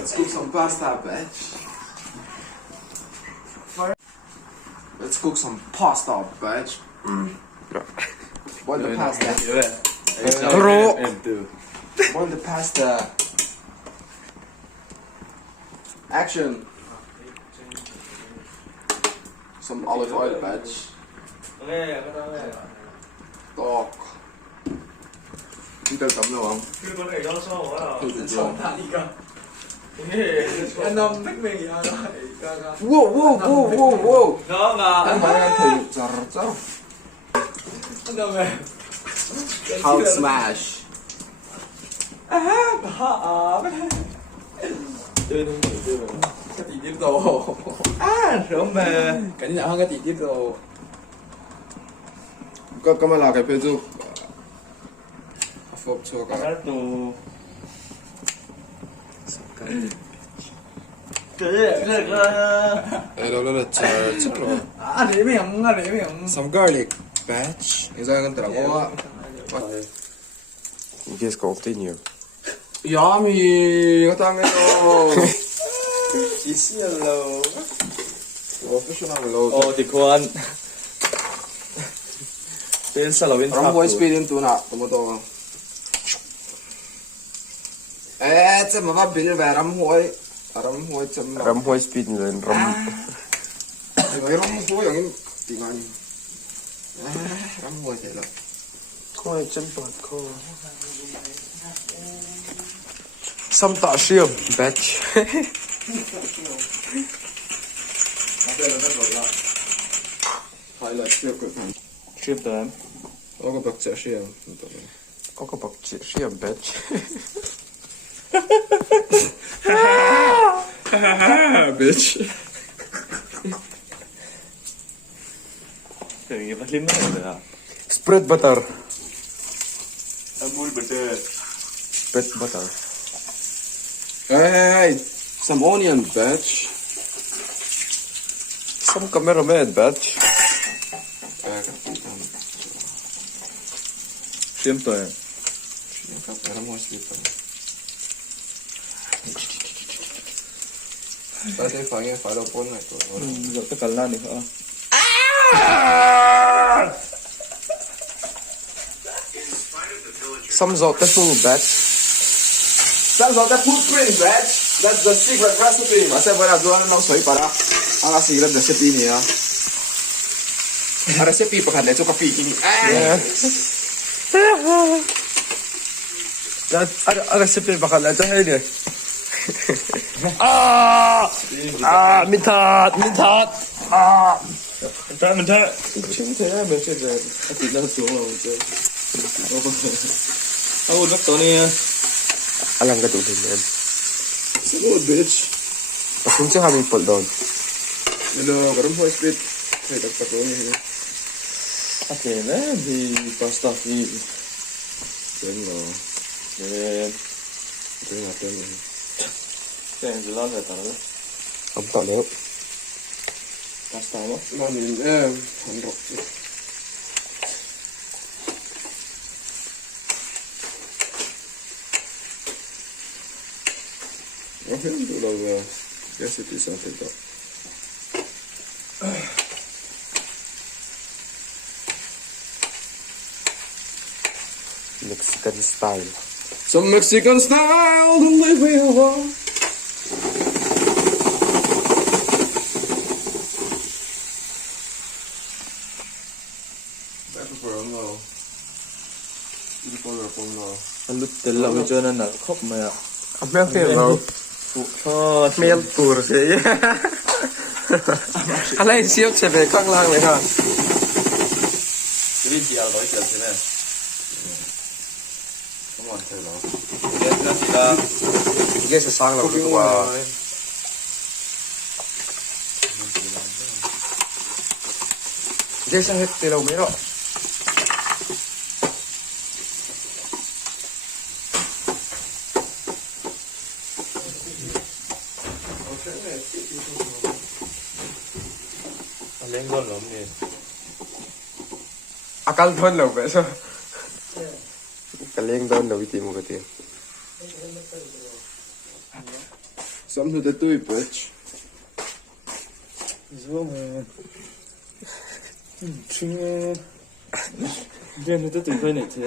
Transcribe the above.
Let's cook some pasta, bitch. Let's cook some pasta, bitch. Boil the pasta. Boil the pasta. Action. Some olive oil, bitch. Talk. Kita cấm được không? Wow. Anh phải ăn thử char. How smash. Cái tỷ tiết đồ. Rớm mà. Cái này hơn cái tỷ tiết đồ. Có mà là cái phê giúp. Phốp cho cả. Đâu char rồi. Some garlic, batch. Isa ang trago. Yes, continue. Yummy! Katangin mo! Easy hello. Professional load. Oh, di kuan. Bên sa lawin Ram boy speed yung tuna. Tumuto. Це мама біле рамхой. Рамхой це мама. Ramhoi speed nila. Рамхой yung tingan. Рамхой sila. Khoi chân bọt khô. Some ta siam, bitch. Phải là siêu cực hẳn. Ship tới. Có cái bậc chả siêu. Có cái bọc chị siam, bitch. Bitch. Cái bắt lim này rồi à? Spread butter. Amul butter. Spread butter. Hey, some onion, bitch. Some cameraman, bitch. Ship tới. Рамхой speed. Tại phải đâu bốn này rồi. Rồi tất cả lan được hả? Some zot the food, bitch. Some sort of footprint, bitch. That's the secret recipe. Masa pala doon ng soy para ang secret recipe niya. Ang recipe pa kanila, so kapiki. Ada recipe bakal ada ini. Mintat. Mình thấy. Chính thế mình sẽ về. Thì nó xuống rồi chứ. Ô nó to nè. Alam ka din yan. So good, bitch. Pasensya kami po doon. Hello, karon po speed. Hey, tagpako niya. Okay, nè thì pasta phi. Then no. Then Then natin. then the lan rồi tao. Ang talo. Pasta mo. Manin ang rock. Okay, do lang recipe sa atin to. Mexican style. Some Mexican style, the way we are. Back for a no. Hindi ko na po no. Anh lút tên là bây giờ nó khóc mà. Ang mel kayo ba? Thôi, Mel tour siya. Alay siyok siya ba? Kang langเลยค่ะ cái gì à nói chuyện thế này. Come on, tell us. Yes, nó chỉ là Sige sa sang lang ito ba? Sige sa hit tilaw mero. lên ngon lắm nè. Akal doon lang ba? So, kaling doon daw iti mo kati. Something to do, bitch. So, man. Ching. Bien, nó tới từ bên này thì